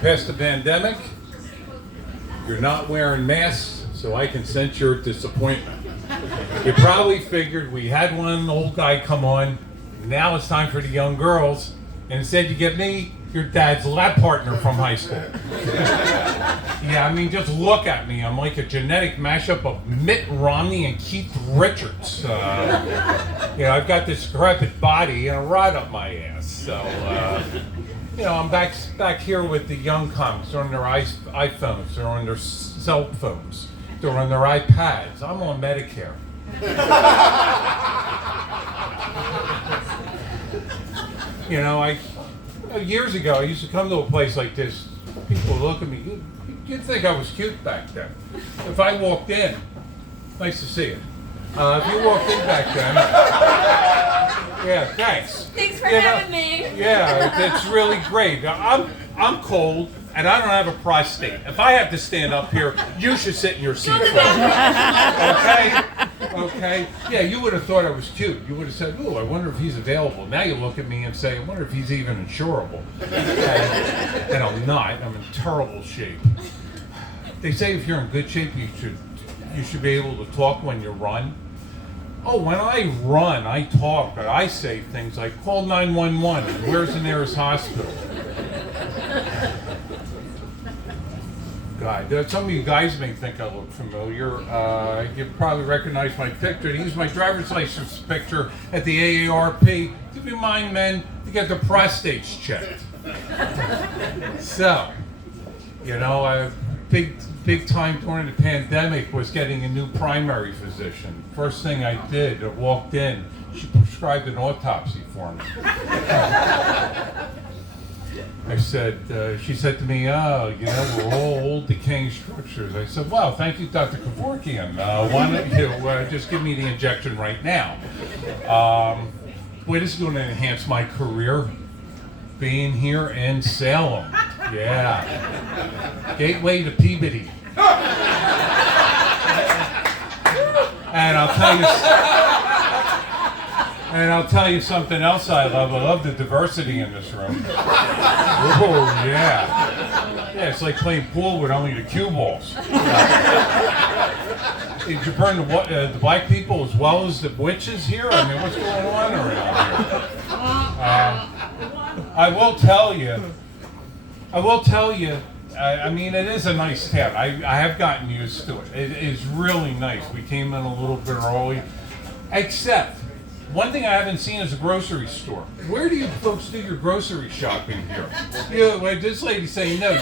past the pandemic, you're not wearing masks, so I can sense your disappointment. You probably figured we had one old guy come on, now it's time for the young girls, and instead you get me, your dad's lab partner from high school. Yeah, I mean, just look at me. I'm like a genetic mashup of Mitt Romney and Keith Richards. I've got this decrepit body and a rod up my ass. So, I'm back here with the young comics. They're on their iPhones. They're on their cell phones. They're on their iPads. I'm on Medicare. Years ago, I used to come to a place like this. People would look at me. You'd think I was cute back then. If I walked in, nice to see you. If you walked in back then, yeah, thanks. Thanks for having me. Yeah, it's really great. I'm cold and I don't have a prostate. If I have to stand up here, you should sit in your seat first. Okay? Yeah, you would have thought I was cute. You would have said, "Ooh, I wonder if he's available." Now you look at me and say, "I wonder if he's even insurable." And I'm not. I'm in terrible shape. They say if you're in good shape, you should be able to talk when you run. Oh, when I run, I talk, but I say things like, "Call 911, and where's the nearest hospital?" God, some of you guys may think I look familiar. You probably recognize my picture. I used my driver's license picture at the AARP to remind men to get their prostates checked. So, big time during the pandemic was getting a new primary physician. First thing I did, I walked in, she prescribed an autopsy for me. She said to me, we're all old decaying structures. I said, well, thank you, Dr. Kevorkian. Why don't you just give me the injection right now? This is going to enhance my career. Being here in Salem. Yeah. Gateway to Peabody. And I'll tell you something else I love. I love the diversity in this room. Oh, yeah. Yeah, it's like playing pool with only the cue balls. Did you burn the black people as well as the witches here? I mean, what's going on around here? I will tell you, I mean, it is a nice town. I have gotten used to it. It is really nice. We came in a little bit early, except one thing I haven't seen is a grocery store. Where do you folks do your grocery shopping here? This lady's saying no.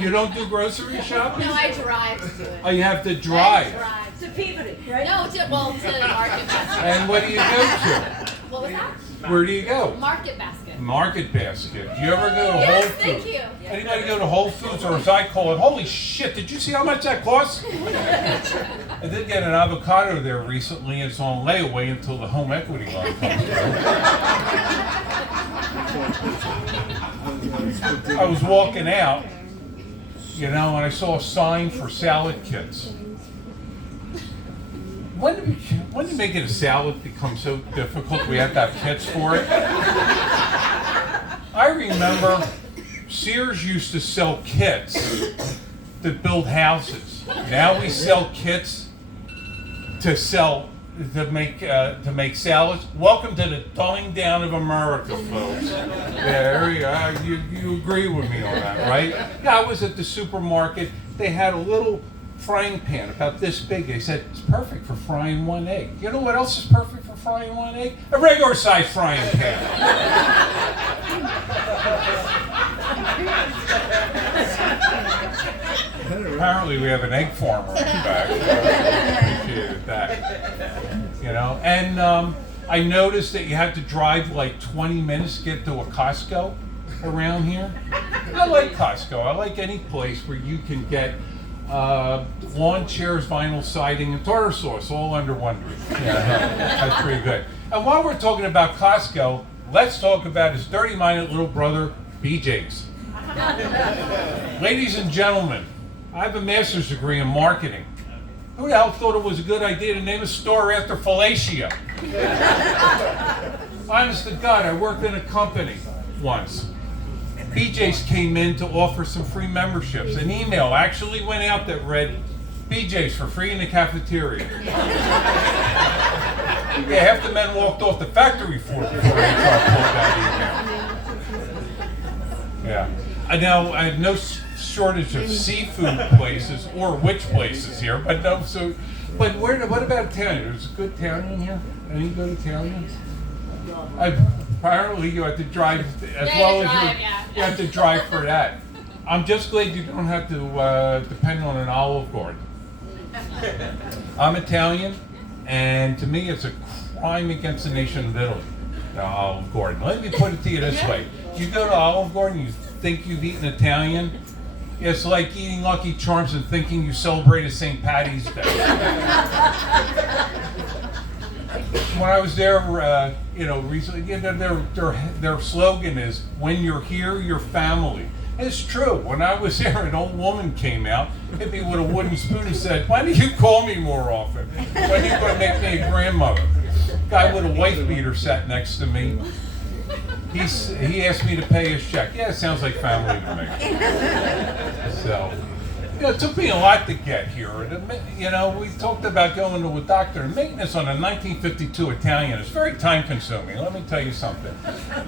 You don't do grocery shopping? No, I drive to it. Oh, you have to drive. I drive to Peabody, right? No, to Market Basket. And what do you go to? What was that? Where do you go? Market Basket. Market Basket. Do you ever go to Whole Yes, Foods? thank you. Anybody go to Whole Foods, or as I call it, holy shit, did you see how much that costs? I did get an avocado there recently. It's on layaway until the home equity loan comes through. I was walking out, and I saw a sign for salad kits. When did making a salad become so difficult we have to have kits for it? I remember Sears used to sell kits to build houses. Now we sell kits to make salads. Welcome to the dumbing down of America, folks. Yeah, you agree with me on that, right? Yeah, I was at the supermarket. They had a little frying pan about this big. They said it's perfect for frying one egg. You know what else is perfect for frying one egg? A regular size frying pan. Apparently we have an egg farmer in the back. I appreciated that. And I noticed that you have to drive like 20 minutes to get to a Costco around here. I like Costco. I like any place where you can get lawn chairs, vinyl siding, and tartar sauce all under one roof. Yeah, that's pretty good. And while we're talking about Costco, let's talk about his dirty-minded little brother, BJ's. Ladies and gentlemen, I have a master's degree in marketing. Who the hell thought it was a good idea to name a store after Falacia? Honest to God, I worked in a company once. BJ's came in to offer some free memberships. An email actually went out that read, BJ's for free in the cafeteria. Yeah, half the men walked off the factory floor before they pulled that email. Yeah. I have no shortage of seafood places or witch places here, but no. So, but what about Italian? There's a good Italian here. Any good Italians? Apparently, you have to drive as well as you have to drive for that. I'm just glad you don't have to depend on an Olive Garden. I'm Italian, and to me, it's a crime against the nation of Italy. Olive Garden. Let me put it to you this way: you go to Olive Garden, you think you've eaten Italian. It's like eating Lucky Charms and thinking you celebrated St. Patty's Day. When I was there, recently, their slogan is "When you're here, you're family." It's true. When I was there, an old woman came out, hit me with a wooden spoon and said, "Why do you call me more often? When are you going to make me a grandmother?" Guy with a wife beater sat next to me. He asked me to pay his check. Yeah, it sounds like family to me. So, it took me a lot to get here. We talked about going to a doctor. Maintenance on a 1952 Italian is very time consuming. Let me tell you something.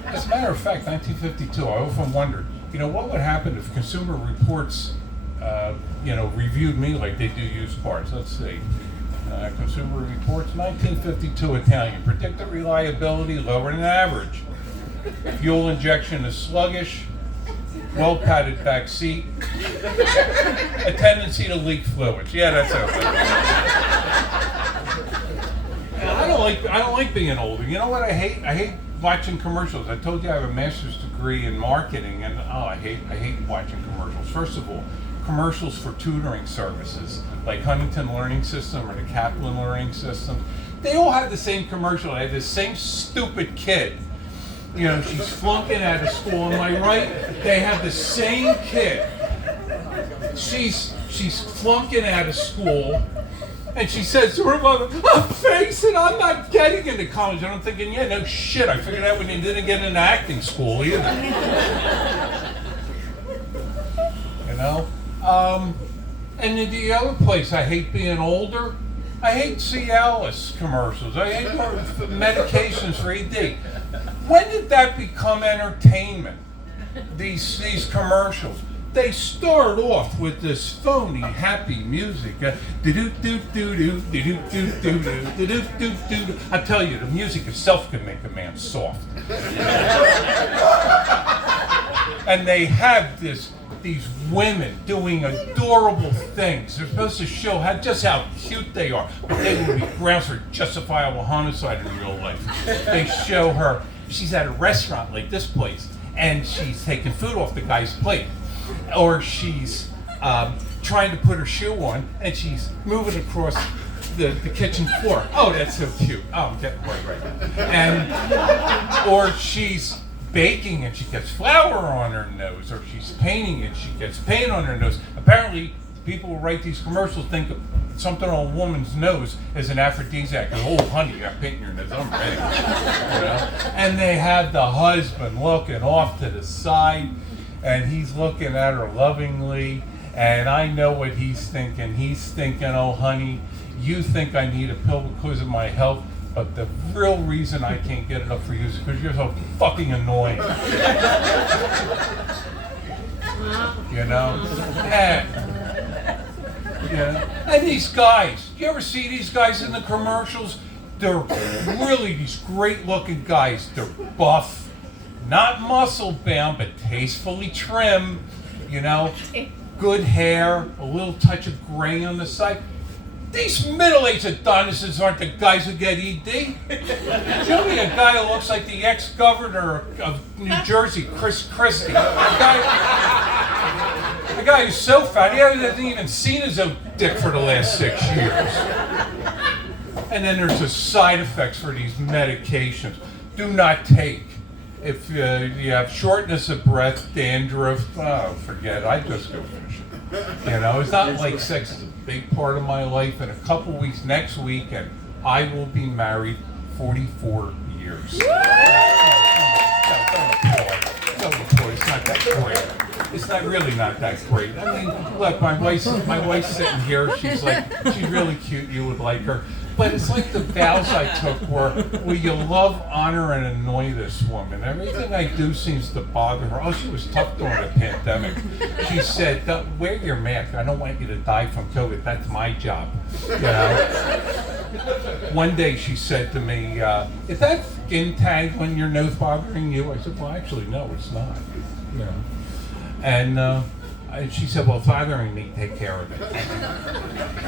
As a matter of fact, 1952, I often wondered, what would happen if Consumer Reports, reviewed me like they do used cars? Let's see. Consumer Reports, 1952 Italian. Predicted reliability lower than average. Fuel injection is sluggish. Well padded back seat. A tendency to leak fluids. Yeah, that's okay. I don't like being older. You know what I hate? I hate watching commercials. I told you I have a master's degree in marketing, and I hate watching commercials. First of all, commercials for tutoring services like Huntington Learning System or the Kaplan Learning System, they all have the same commercial. They have the same stupid kid. She's flunking out of school. Am I right? They have the same kid. She's flunking out of school, and she says to her mother, "I'm facing, I'm not getting into college." And I'm thinking, yeah, no shit. I figured out when you didn't get into acting school either. And then the other place I hate being older, I hate Cialis commercials. I hate medications for ED. When did that become entertainment? These commercials. They start off with this phony, happy music. I tell you, the music itself can make a man soft. And they have these women doing adorable things. They're supposed to show just how cute they are, but they would be grounds for justifiable homicide in real life. They show her, she's at a restaurant like this place, and she's taking food off the guy's plate. Or she's trying to put her shoe on, and she's moving across the kitchen floor. Oh, that's so cute. Oh, I'm getting right. Or she's baking and she gets flour on her nose, or she's painting and she gets paint on her nose. Apparently, people who write these commercials think of something on a woman's nose is an aphrodisiac. Oh, honey, you got paint in your nose. I'm ready. And they have the husband looking off to the side, and he's looking at her lovingly, and I know what he's thinking. He's thinking, "Oh, honey, you think I need a pill because of my health, but the real reason I can't get it up for you is because you're so fucking annoying." And these guys, you ever see these guys in the commercials? They're really these great looking guys. They're buff, not muscle bound, but tastefully trim, good hair, a little touch of gray on the side. These middle-aged Adonises aren't the guys who get ED. Show me a guy who looks like the ex-governor of New Jersey, Chris Christie. A guy who's so fat, he hasn't even seen his own dick for the last 6 years. And then there's the side effects for these medications. Do not take. If you have shortness of breath, dandruff, forget it. I just go fishing. It's not like sex is a big part of my life. In a couple weeks, next week, and I will be married 44 years. Don't applaud. not that great. It's not really not that great. I mean, look, my wife's sitting here. She's really cute. You would like her. But it's like the vows I took were, will you love, honor, and annoy this woman? Everything I do seems to bother her. Oh, she was tough during the pandemic. She said, wear your mask. I don't want you to die from COVID. That's my job. You know? One day she said to me, is that skin tag on your nose bothering you? I said, well, actually, no, it's not. You know? And she said, well, fathering me, take care of it.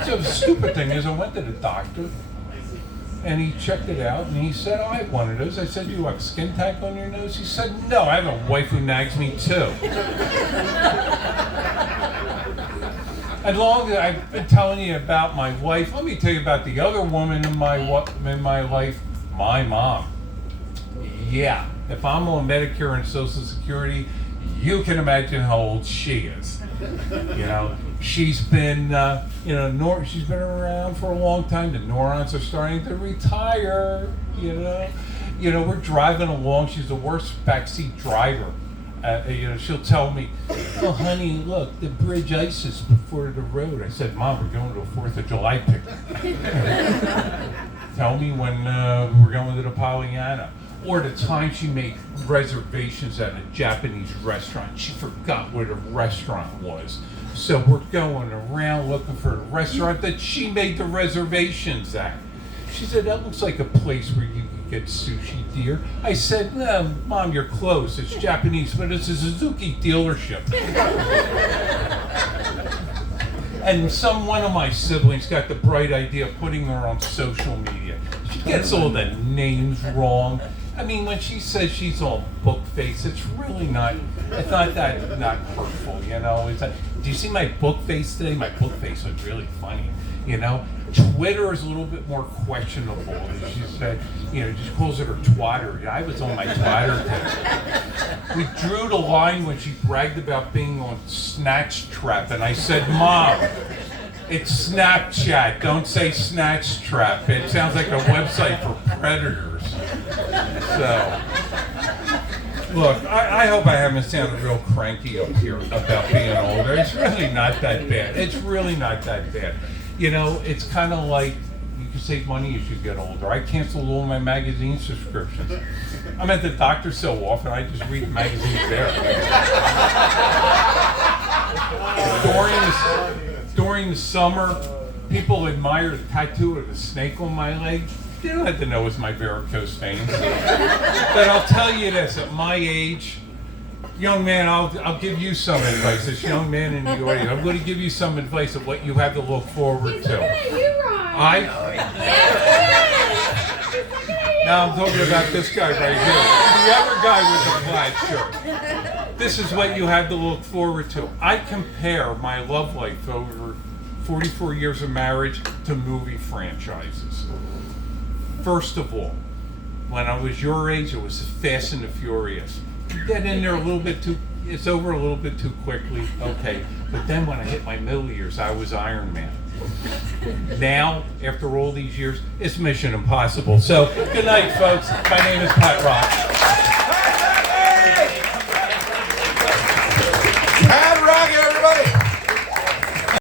So the stupid thing is I went to the doctor and he checked it out and he said, oh, I have one of those. I said, you have skin tag on your nose? He said, no, I have a wife who nags me too. And long as I've been telling you about my wife, let me tell you about the other woman in my life, my mom. Yeah, if I'm on Medicare and Social Security, you can imagine how old she is. You know, she's been, she's been around for a long time. The neurons are starting to retire. You know, we're driving along. She's the worst backseat driver. She'll tell me, "Oh, honey, look, the bridge ices before the road." I said, "Mom, we're going to a 4th of July picnic." Tell me when we're going to the Pollyanna. Or the time she made reservations at a Japanese restaurant. She forgot where the restaurant was. So we're going around looking for the restaurant that she made the reservations at. She said, that looks like a place where you can get sushi, dear. I said, no, Mom, you're close. It's Japanese, but it's a Suzuki dealership. And one of my siblings got the bright idea of putting her on social media. She gets all the names wrong. I mean, when she says she's all book face, it's really not hurtful, you know. It's like, do you see my book face today? My book face was really funny, you know. Twitter is a little bit more questionable. She said, just calls it her twatter. I was on my twatter today. We drew the line when she bragged about being on Snatch Trap, and I said, Mom, it's Snapchat. Don't say Snatch Trap. It sounds like a website for predators. So, look, I hope I haven't sounded real cranky up here about being older. It's really not that bad. It's really not that bad. You know, it's kind of like you can save money as you get older. I canceled all my magazine subscriptions. I'm at the doctor so often, I just read magazines there. During the summer, people admire the tattoo of the snake on my leg. You don't have to know it's my varicose veins. But I'll tell you this, at my age, young man, I'll give you some advice. This young man in the audience, I'm going to give you some advice of what you have to look forward to. Now I'm talking about this guy right here. The other guy with the plaid shirt. This is what you have to look forward to. I compare my love life over 44 years of marriage to movie franchises. First of all, when I was your age, it was Fast and the Furious. You get in there it's over a little bit too quickly, okay. But then when I hit my middle years, I was Iron Man. Now, after all these years, it's Mission Impossible. So, good night, folks. My name is Pat Rocchi.